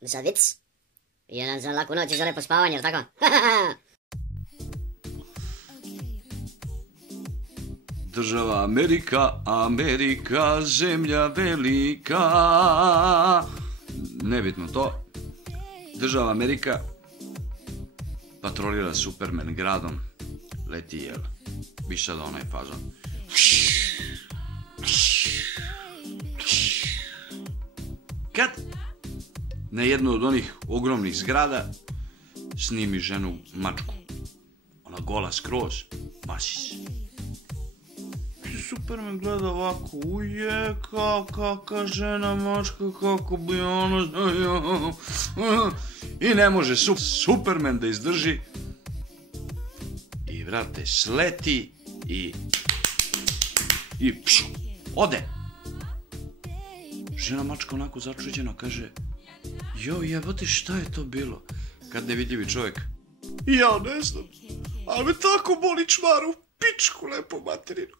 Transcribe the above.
Za vic? Jedan za laku noć i za lepo spavanje, jel tako? Država Amerika, Amerika, zemlja velika. Nebitno to. Država Amerika patrolira Superman gradom. Leti, jel? Biš sada onaj fazon. Kad na jednu od onih ogromnih zgrada snimi ženu mačku. Ona gola skroz, basi se. Superman gleda ovako, uje, kakva žena mačka, kako bi ono... I ne može Superman da izdrži. I vrate, sleti i ode. Žena mačka onako začuđena kaže, joj, jebote, šta je to bilo? Kad nevidljivi čovjek, ja ne znam, ali me tako boli čmaru, pičku lepo materinu.